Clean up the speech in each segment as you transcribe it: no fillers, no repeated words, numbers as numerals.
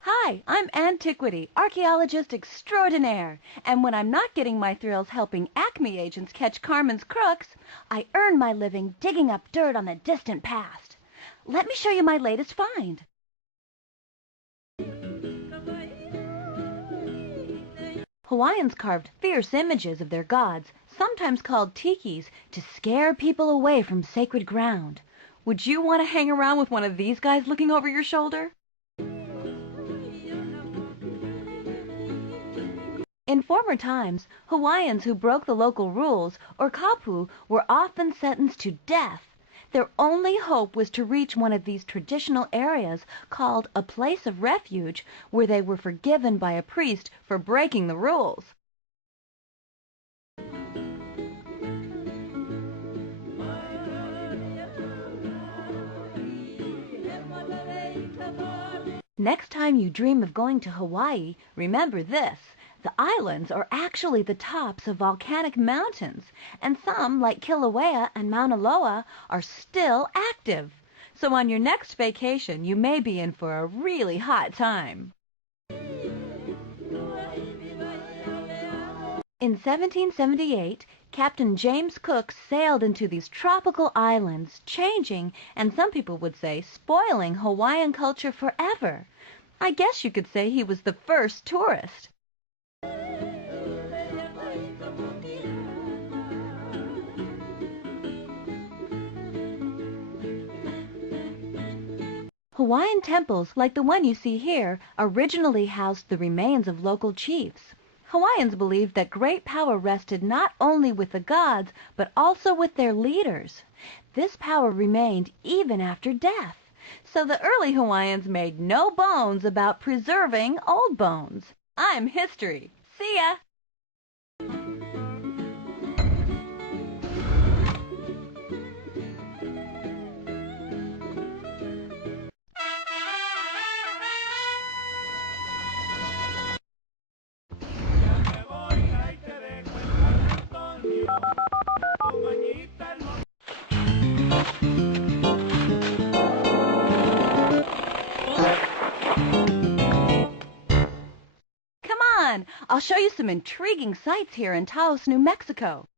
Hi, I'm Ann Tikwittee, archaeologist extraordinaire, and when I'm not getting my thrills helping Acme agents catch Carmen's crooks, I earn my living digging up dirt on the distant past. Let me show you my latest find. Hawaiians carved fierce images of their gods, sometimes called tikis, to scare people away from sacred ground. Would you want to hang around with one of these guys looking over your shoulder? In former times, Hawaiians who broke the local rules, or kapu, were often sentenced to death. Their only hope was to reach one of these traditional areas called a place of refuge, where they were forgiven by a priest for breaking the rules. Next time you dream of going to Hawaii, remember this. The islands are actually the tops of volcanic mountains, and some, like Kilauea and Mauna Loa, are still active. So on your next vacation, you may be in for a really hot time. In 1778, Captain James Cook sailed into these tropical islands, changing, and some people would say spoiling, Hawaiian culture forever. I guess you could say he was the first tourist. Hawaiian temples, like the one you see here, originally housed the remains of local chiefs. Hawaiians believed that great power rested not only with the gods, but also with their leaders. This power remained even after death. So the early Hawaiians made no bones about preserving old bones. I'm history. See ya! Come on, I'll show you some intriguing sights here in Taos, New Mexico.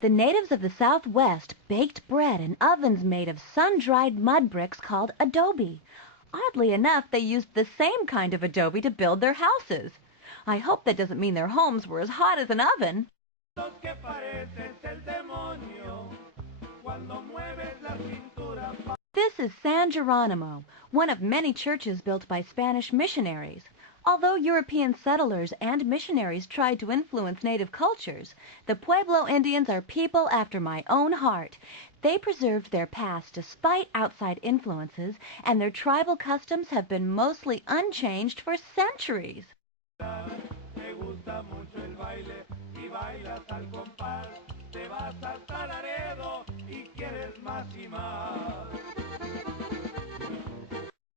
The natives of the Southwest baked bread in ovens made of sun-dried mud bricks called adobe. Oddly enough, they used the same kind of adobe to build their houses. I hope that doesn't mean their homes were as hot as an oven. This is San Geronimo, one of many churches built by Spanish missionaries. Although European settlers and missionaries tried to influence native cultures, the Pueblo Indians are people after my own heart. They preserved their past despite outside influences, and their tribal customs have been mostly unchanged for centuries.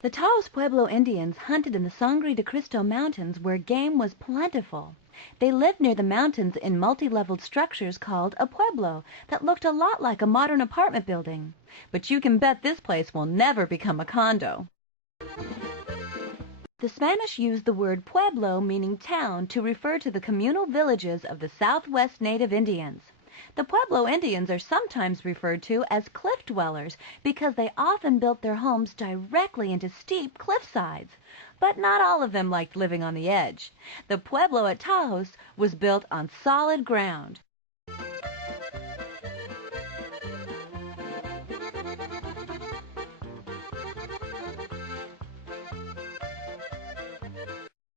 The Taos Pueblo Indians hunted in the Sangre de Cristo Mountains where game was plentiful. They lived near the mountains in multi-leveled structures called a pueblo that looked a lot like a modern apartment building. But you can bet this place will never become a condo. The Spanish used the word pueblo, meaning town, to refer to the communal villages of the Southwest Native Indians. The Pueblo Indians are sometimes referred to as cliff dwellers because they often built their homes directly into steep cliff sides. But not all of them liked living on the edge. The Pueblo at Taos was built on solid ground.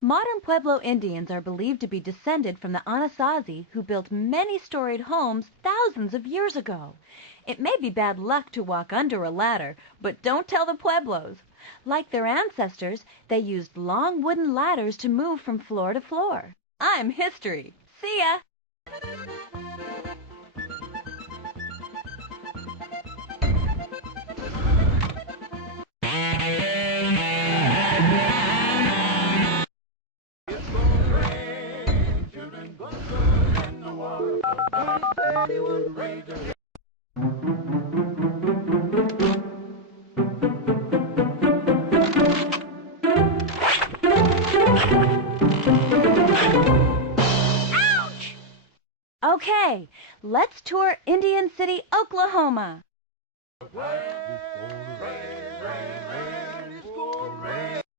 Modern Pueblo Indians are believed to be descended from the Anasazi, who built many-storied homes thousands of years ago. It may be bad luck to walk under a ladder, but don't tell the Pueblos. Like their ancestors, they used long wooden ladders to move from floor to floor. I'm history. See ya! said he would raise the heaven. Okay, let's tour Indian City, Oklahoma.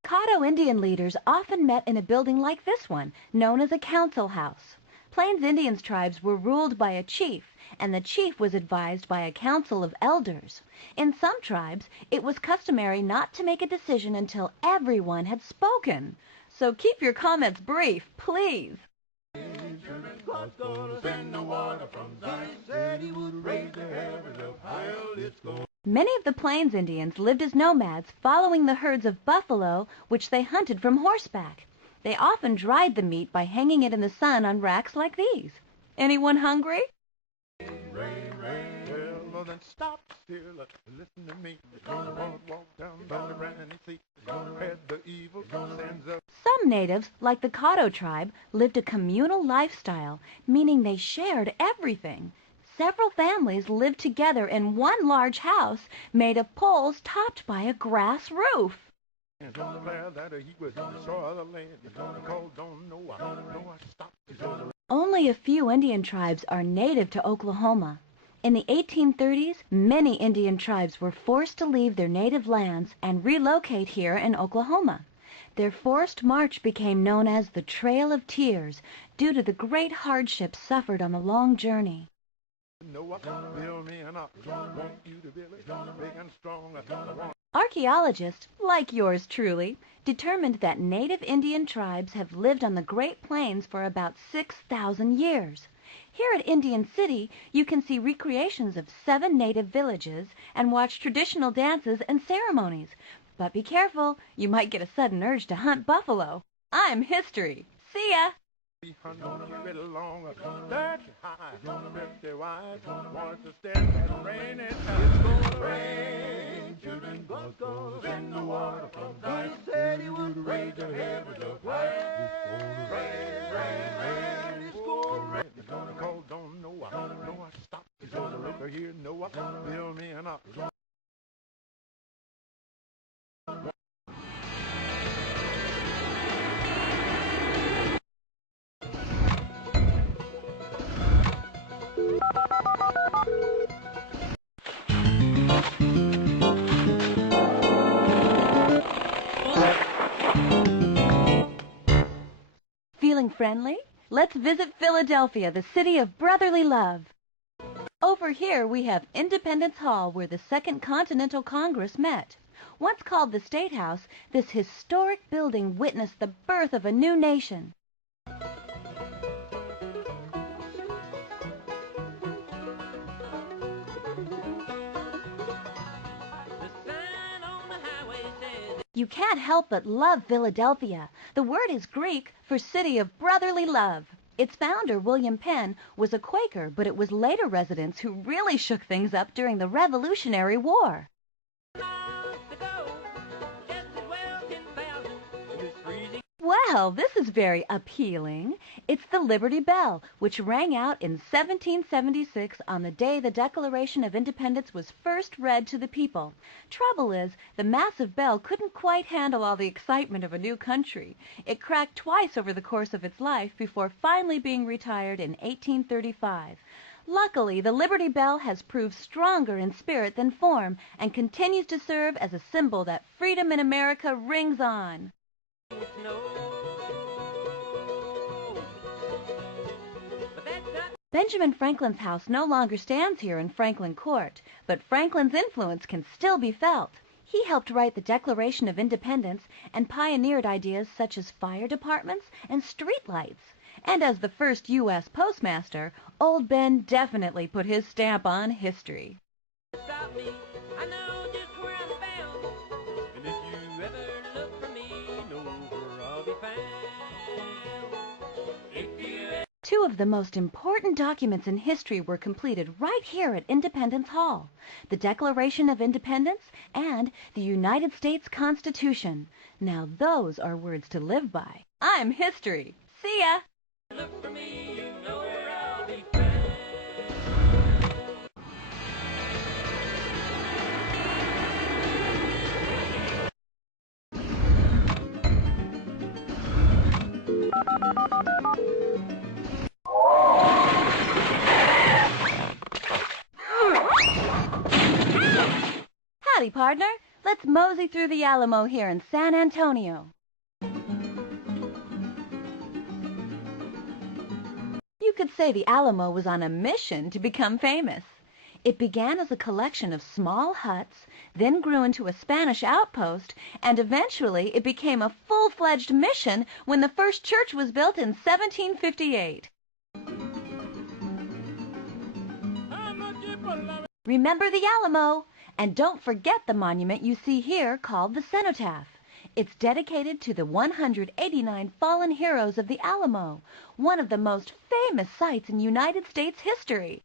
Caddo Indian leaders often met in a building like this one, known as a council house. Plains Indian tribes were ruled by a chief, and the chief was advised by a council of elders. In some tribes, it was customary not to make a decision until everyone had spoken. So keep your comments brief, please. Many of the Plains Indians lived as nomads, following the herds of buffalo, which they hunted from horseback. They often dried the meat by hanging it in the sun on racks like these. Anyone hungry? Well, then stop still, listen to me. Gonna walk down the granny seat. Head the evil sins of. Some natives, like the Caddo tribe, lived a communal lifestyle, meaning they shared everything. Several families lived together in one large house made of poles topped by a grass roof. Only a few Indian tribes are native to Oklahoma. In the 1830s, many Indian tribes were forced to leave their native lands and relocate here in Oklahoma. Their forced march became known as the Trail of Tears due to the great hardships suffered on the long journey. Archaeologists, like yours truly, determined that native Indian tribes have lived on the Great Plains for about 6,000 years. Here at Indian City, you can see recreations of 7 native villages and watch traditional dances and ceremonies. But be careful, you might get a sudden urge to hunt buffalo. I'm History. See ya! Feeling friendly? Let's visit Philadelphia, the city of brotherly love. Over here we have Independence Hall, where the Second Continental Congress met. Once called the State House, this historic building witnessed the birth of a new nation. You can't help but love Philadelphia. The word is Greek for city of brotherly love. Its founder, William Penn, was a Quaker, but it was later residents who really shook things up during the Revolutionary War. Well, this is very appealing. It's the Liberty Bell, which rang out in 1776 on the day the Declaration of Independence was first read to the people. Trouble is, the massive bell couldn't quite handle all the excitement of a new country. It cracked twice over the course of its life before finally being retired in 1835. Luckily, the Liberty Bell has proved stronger in spirit than form and continues to serve as a symbol that freedom in America rings on. Benjamin Franklin's house no longer stands here in Franklin Court, but Franklin's influence can still be felt. He helped write the Declaration of Independence and pioneered ideas such as fire departments and streetlights. And as the first U.S. postmaster, Old Ben definitely put his stamp on history. Stop me, I know just where I'm found. And if you ever look for me, know where I'll be found. Two of the most important documents in history were completed right here at Independence Hall: the Declaration of Independence and the United States Constitution. Now those are words to live by. I'm History. See ya! Look for me, you know where I'll be found. Howdy, partner. Let's mosey through the Alamo here in San Antonio. You could say the Alamo was on a mission to become famous. It began as a collection of small huts, then grew into a Spanish outpost, and eventually it became a full-fledged mission when the first church was built in 1758. Remember the Alamo, and don't forget the monument you see here called the Cenotaph. It's dedicated to the 189 fallen heroes of the Alamo, one of the most famous sites in United States history.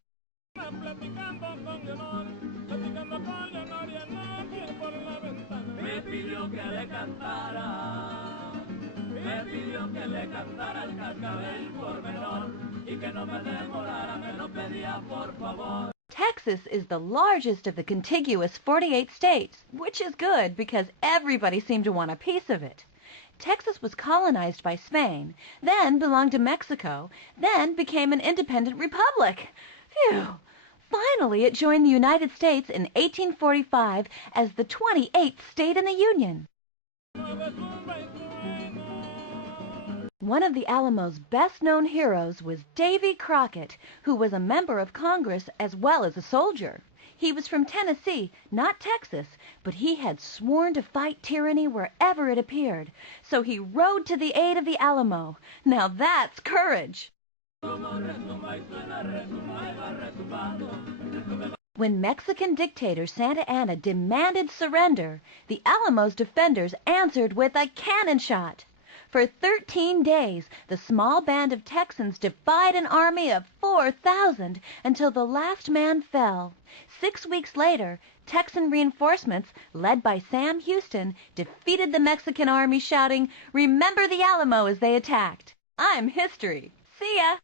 Texas is the largest of the contiguous 48 states, which is good because everybody seemed to want a piece of it. Texas was colonized by Spain, then belonged to Mexico, then became an independent republic. Phew! Finally, it joined the United States in 1845 as the 28th state in the Union. One of the Alamo's best-known heroes was Davy Crockett, who was a member of Congress as well as a soldier. He was from Tennessee, not Texas, but he had sworn to fight tyranny wherever it appeared, so he rode to the aid of the Alamo. Now that's courage! When Mexican dictator Santa Anna demanded surrender, the Alamo's defenders answered with a cannon shot. For 13 days, the small band of Texans defied an army of 4,000 until the last man fell. 6 weeks later, Texan reinforcements, led by Sam Houston, defeated the Mexican army, shouting, "Remember the Alamo," as they attacked. I'm history. See ya!